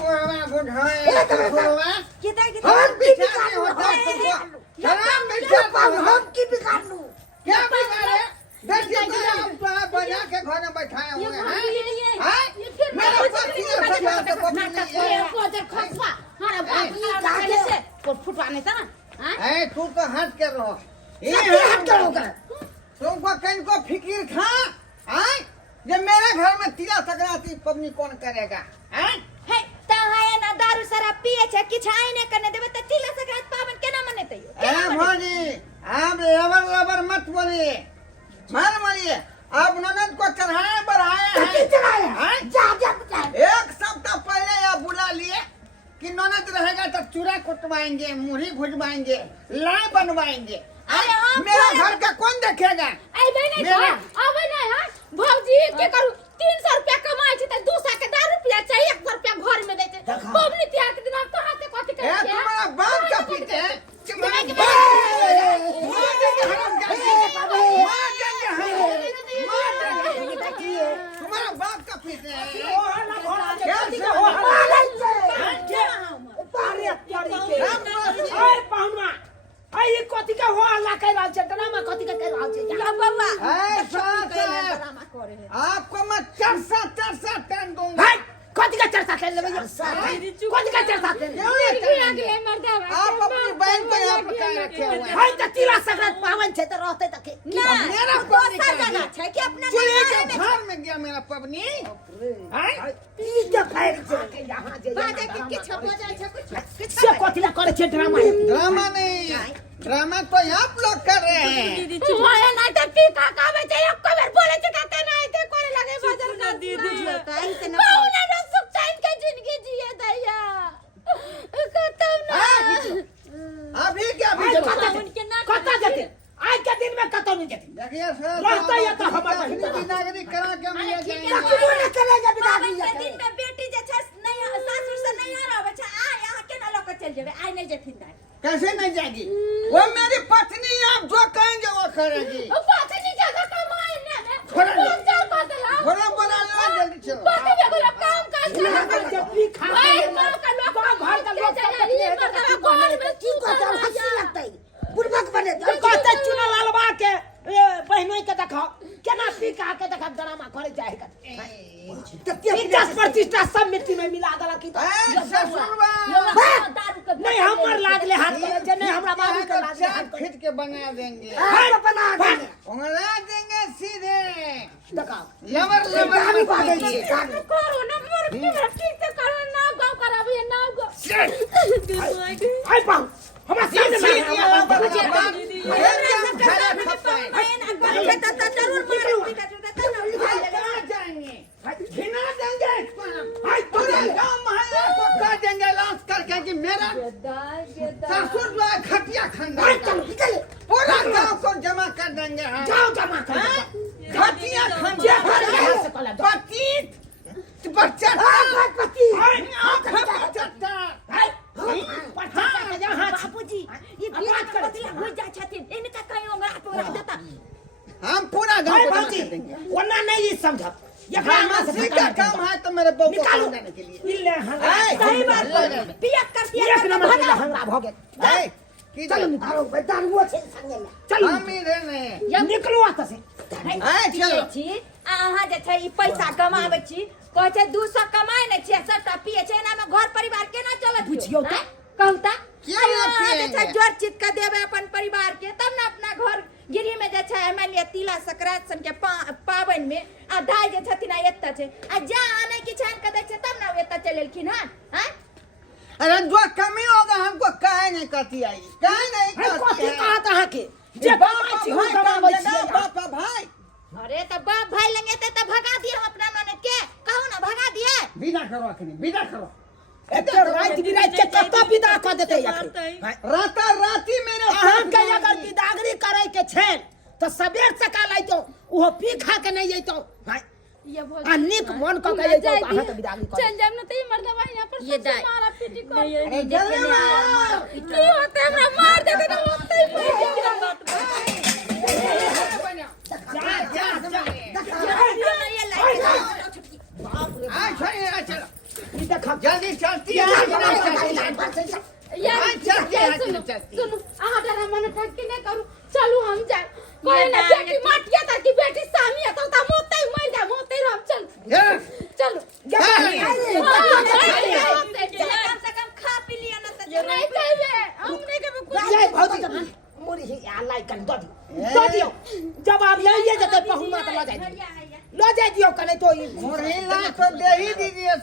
कोरवा बुढ़ाए कोरवा किधर हम बिचारे होता तुमको शराब बिचार हम की बिगाड़ लूं क्या बिगाड़े देखिए तो आप बना के घर में बैठाए हुए हैं मेरा पति सजा तो पति ये खसवा हमारा बाप से फुटवाने था ए तू तो हट के रहो ये हट करोगे तुमको कहीं को फिक्र था हैं ये मेरे घर में तिला संक्रांति पबनी कौन करेगा हैं हे ता है ना दारू शराब पिए छे कि छाई ने करने देबे त तिला संक्रांत पावन केना मनेतै ए भौजी आप लबर मत बोलिए मत बोलिए आप ननद को चढ़ाए बढ़ाए हैं जा जा बता एक सप्ताह पहले आप बुला लिए कि ननद रहेगा तो चूड़ा कुटवाएंगे मुरही भुजवाएंगे लाई बनवाएंगे अरे हम मेरा घर का कौन देखेगा अबे नहीं हां भौजी के करू 300 रुपया कमाई छी त 200 के दारू रुपया चाहिए 100 रुपया घर में देते पबनी त्योहार के दिन आप कहां से कथि ए करते तुम्हारा बाप का पीते हैं तुम्हारा बाप का पीते हैं कथी का हो अल्लाह कह रहल छै ड्रामा कथी का कह रहल छै या बाबा ड्रामा करे आपको मैं चरसा टन दूंगा कथी का चर्चा कर लेबै कथी का चर्चा कर अगले मर्दा आप अपनी बहन को यहाँ पकाए रखे हुए हैं है त तिला संक्रांत पावन छै त रहते त के ना मेरा दोसर जगह छै कि अपना चूल्हे के घर में घर में गया मेरा पबनी ई जे फैल छै यहां जे बाजा के किछ हो जाय छै कुछ से कथी ला करे छै ड्रामा ड्रामा नहीं ड्रामा तो आप लोग कर रहे हैं तुम्हारे ना त पी का कावे छै एक बार बोले छै का ना आते करे लगे बाजार कर दीदी काहे से ना कौन ना सुख चैन के जिंदगी जिए दैया खत्म ना अभी क्या कता जते आज के दिन में कतो नहीं जते देखिए सर रहता है तो हमारा नागरिक करा के हम ले जाएंगे कबूल करेगा बिदागी के दिन में बेटी जे छै नहीं सासुर से नहीं आवे छै आ यहां केना लोग चल जेबे आइ नहीं जेथिन दाई कैसे नहीं जाएगी वो मेरी पत्नी आप जो कहेंगे वो करेगी पत्नी जगह कमाई ना छोड़ा नहीं। फोन कर बदला बोला बोला लो जल्दी चलो पति भी बोला काम काज कर जब भी खा ओए मां का लोग घर का लोग सब ये मर्दा घर में की कहता हंसी लगता है बुर्बक बने कहता चुना लालवा के बहनोई के देखो केना पी का के देखा ड्रामा करे जाएगा इज्जत प्रतिष्ठा सब मिट्टी में मिला दला की नहीं हमर लागले हाथ करे जे नहीं हमरा बाबू के लागले हाथ खींच के बना देंगे बना देंगे सीधे देखा लवर लवर में करो ना मोर ठीक से करो ना गांव कराबे ना गो आई पाऊ हमरा सामने घिना देंगे पूरे गांव मोहल्ले को कह देंगे लाश करके कि मेरा ससुर जो है खटिया खंडा पूरा गांव को जमा कर देंगे हम जाओ जमा कर खटिया खंडा पति बच्चा पति चट्टा बाबूजी ये बात करती हो जा छथिन इनका कहीं हमरा तो देता हम पूरा गांव को भाजी जमा कर देंगे वरना नहीं समझ ये फार्मेसी का काम है तो मेरे बहू को निकालो बनाने के लिए इल्ले सही बात पिया करती है एक नंबर के हमरा भ गेल की चलो निकालो दारुओ छै संगे में चलो हम ही रहने निकलो आत से चलो छी अहाँ जे छै ई पैसा कमाबै छी कहै छै 200 कमाइ नै छै सबटा पिए छै एना में घर परिवार केना चलत बुझियो त कहता क्या जे छै जोर चित के देबै अपन परिवार के तब ना अपना घर गिरी में जे छै मान लिया तिला संक्रांत सन के पावन में आ दाई जे छथिन एत्ता छै आ जा आने की छान के दै छै तब ना एत्ता चलेलखिन हैं अरे जो कमी होगा हमको काहे नहीं कहती आई काहे नहीं कहती कथि है कहत अहाँ के जे बाबा छी हम कराबै छी बापा भाई अरे तो बाप भाई लंगे तो भगा दिए हम अपना ननद के कहू ना भगा दिए विदा करो अखनी विदा करो एते रात बिरात के कत्ता विदा क देते राता राती मेरे अहाँ के अगर विदागरी करे के छै तो सबेर सकाल आइतो ओहो पी खा के नहीं जइतो ये बोल अनिक मन क के जइतो अहाँ के विदागरी करे चल जाम न त ई मर्दवा यहां पर ये दाई मारा पीटी कर अरे जल्दी मार की होते हमरा मार देते न होते जा ये लाइट आ चल चलती देखा जल्दी चलती है कि नहीं चलती है? यार हाँ, चलती है, सुनो चलती है। सुनो आहा डरा मन ठक्की नहीं करू चलू हम जाए कोई ना बेटी माटिया था कि बेटी सामी है तो मोते ही मर जा मोते ही हम चल ये, चलो कम से कम खा पी लिया ना तो नहीं चाहिए हमने के कुछ ये भौजी मोरी ही अल्लाह कर दो दियो जब आप ये जगह पहुंचा तो ला जाए दियो कने तो मुरहिला तो दे ही दीजिए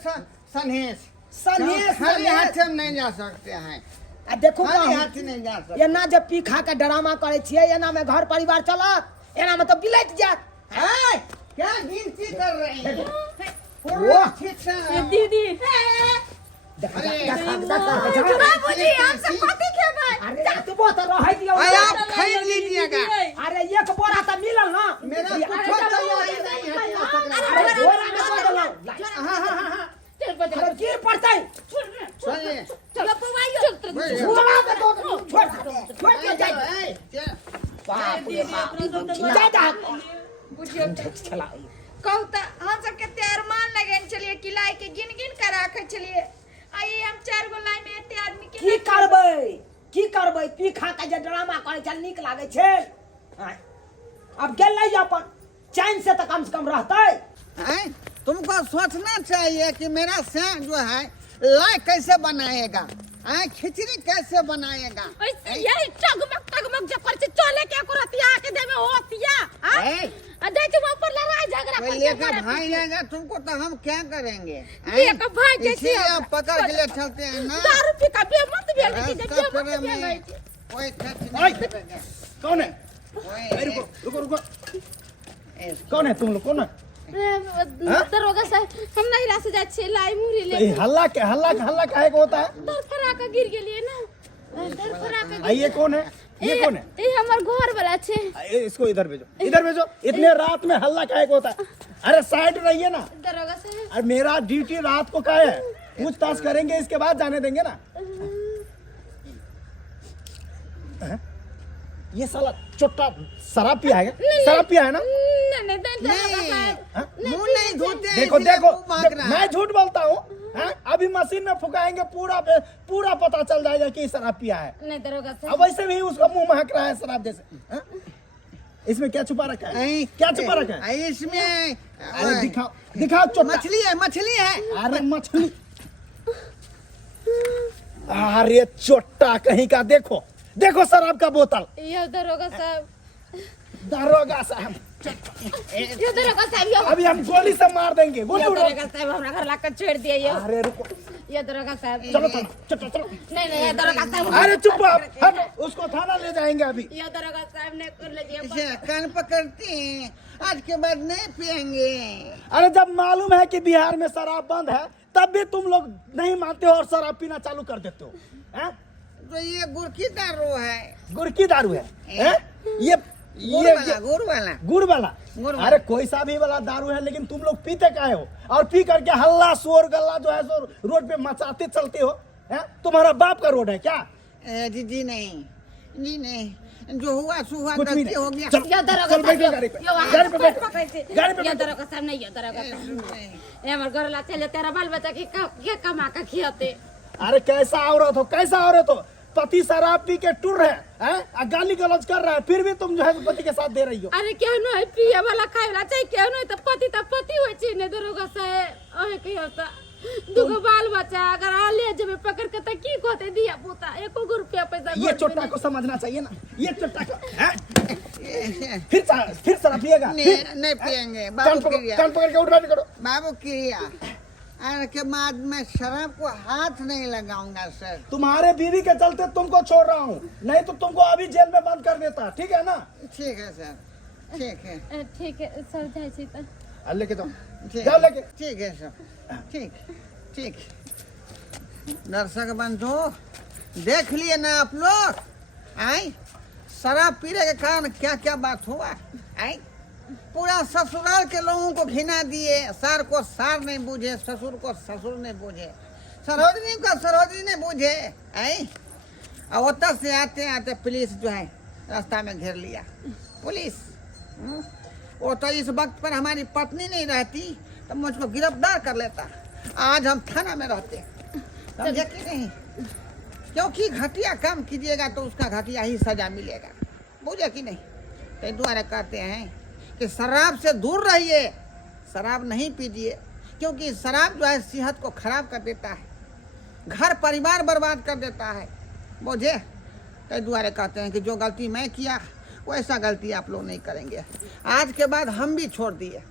सनेश। सनेश खाली हाथ से हम नहीं जा सकते हैं। आ देखो खाली हाथ से नहीं जा सकते। ये ना जब पी खा के ड्रामा करे छिए ये ना में घर परिवार चलत एना में तो बिलट जात हैं? क्या गिनती कर रहे हैं? पूरा ठीक से दीदी बाबूजी हमसे पति क्या गए अरे तू बहुत रह दियो अरे आप खरीद लीजिएगा। अरे एक बोरा तो मिलल ना मेरा कुछ तैयारी नहीं है जा सकना। अरे बोरा में दो दो हाँ हाँ हाँ हाँ चल बजा अरे गिर पड़तै सुनिए चलो पवाइयो चल बोरा में दो छोड़ के जाए बाप रे बाप जा बुझियो चला कहू तो हम सब के तैयार मान लगे चलिए किलाई के गिन गिन कर रखे चलिए आइए हम 4 गो लाइन में एते आदमी के की करबै पी खा के जे ड्रामा करे चल निक लागे छे अब गेल नहीं अपन चैन से तो कम से कम रहते हैं? तुमको सोचना चाहिए कि मेरा सैन जो है लाई कैसे बनाएगा, खिचड़ी कैसे बनाएगा। ऐसे यही टगमग जे कर चले के करतिया के देवे होतिया हैं? आ दे के ऊपर लड़ाई झगड़ा कोई लेकर भाई जाएगा तुमको तो हम क्या करेंगे। लेकर भाई कैसे इसीलिए हम पकड़ के ले चलते हैं ना। दारू पी का बे मत बेल की रास्ता जे पर मत में बेल कोई खर्च नहीं करेगा। कौन है? कोई रुको रुको कौन है तुम लोग? कौन है? दरोगा साहब हम नहीं रास जाय छे लाई मुरी ले ये हल्ला काहे को होता है? दर फरा का गिर गेलिए ना दर फरा का ये कौन है? ये कौन है? ये हमर घर वाला छे इसको इधर भेजो। इतने रात में हल्ला काहे को होता है? अरे साइड रहिए ना। दरोगा साहब अरे मेरा ड्यूटी रात को काहे है? पूछताछ करेंगे इसके बाद जाने देंगे ना। हैं? ये साला चोट्टा शराब पिया है क्या? शराब पिया है ना? नहीं दरोगा साहब मुंह नहीं धोते हैं, देखो इसलिए देखो मुंह मांग रहा है। मैं झूठ बोलता हूँ। अभी मशीन में फुकाएंगे पूरा पता चल जाएगा कि शराब पिया है। नहीं दरोगा साहब अब वैसे भी उसका मुंह महक रहा है शराब जैसे। हैं? इसमें क्या छुपा रखा है? क्या छुपा रखा है? इसमें अरे दिखाओ चोट्टा। मछली है। अरे मछली। अरे चोट्टा कहीं का देखो शराब का बोतल। ये दरोगा साहब दरोगा साहब ये दरोगा साहब ये अभी हम गोली से मार देंगे। गोली उड़ो। दरोगा साहब हमरा घर लाकर छोड़ दिए ये अरे रुको ये दरोगा साहब चलो। नहीं ये दरोगा साहब अरे चुप हट। उसको थाना ले जाएंगे अभी। ये दरोगा साहब ने कर ले दिया इसे कान पकड़ते हैं, आज के बाद नहीं पियेंगे। अरे जब मालूम है कि बिहार में शराब बंद है तब भी तुम लोग नहीं मानते हो और शराब पीना चालू कर देते हो। हैं? तो ये गुड़ की दारू है। गुड़ की दारू है। हैं? ये गुड़ वाला। अरे कोई सा भी वाला दारू है लेकिन तुम लोग पीते काहे हो? और पी करके हल्ला शोर गल्ला जो है सो रोड पे मचाते चलते हो। हैं? तुम्हारा बाप का रोड है क्या? जी नहीं, जो हुआ सो हुआ, कुछ भी गलती हो नहीं। गया। चल ये दरोगा चल बैठो गाड़ी पे। गाड़ी पे बैठो। गाड़ी पे ये बैठो। दरोगा साहब नहीं ये दरोगा साहब ये हमर घर ला चले तेरा बाल बच्चा के कमा के खियाते अरे कैसा औरत हो? पति शराब पी के टूर है, गाली गलौज कर रहा है, फिर भी तुम जो है पति के साथ दे रही हो। अरे क्यों नहीं पिए वाला खाए वाला चाहिए क्यों नहीं तो पति होय छी ने दरोगा साहब ओहे की होता दुगो बाल बच्चा अगर आ ले जब पकड़ के त की कहते दिया पुता 1 रुपया पैसा ये चोट्टा को समझना चाहिए ना। ये चोट्टा को फिर शराब पिएगा? नहीं पियेंगे। कान पकड़ के उठ बैठ करो। बाबू क्रिया के बाद मैं शराब को हाथ नहीं लगाऊंगा सर। तुम्हारे बीवी के चलते तुमको छोड़ रहा हूँ, नहीं तो तुमको अभी जेल में बंद कर देता। ठीक है ना? ठीक है सर, ठीक है सर जाय छी त लेके जाओ। ठीक जाओ लेके। ठीक है सर, ठीक। दर्शक बंधु देख लिए ना आप लोग, शराब पीने के कारण क्या क्या बात हुआ। पूरा ससुराल के लोगों को घिना दिए। सार को सार नहीं बूझे, ससुर को ससुर नहीं बूझे, सरोजनी को सरोजनी नहीं बूझे। और उतर से आते आते पुलिस जो है रास्ता में घेर लिया। पुलिस वो तो इस वक्त पर हमारी पत्नी नहीं रहती तो मुझको गिरफ्तार कर लेता। आज हम थाना में रहते हैं, समझे कि नहीं? क्योंकि घटिया काम कीजिएगा तो उसका घटिया ही सजा मिलेगा, बुझे कि नहीं? तो द्वारा कहते हैं कि शराब से दूर रहिए, शराब नहीं पीजिए, क्योंकि शराब जो है सेहत को खराब कर देता है, घर परिवार बर्बाद कर देता है, बुझे? तो द्वारा कहते हैं कि जो गलती मैं किया वैसा गलती आप लोग नहीं करेंगे। आज के बाद हम भी छोड़ दिए।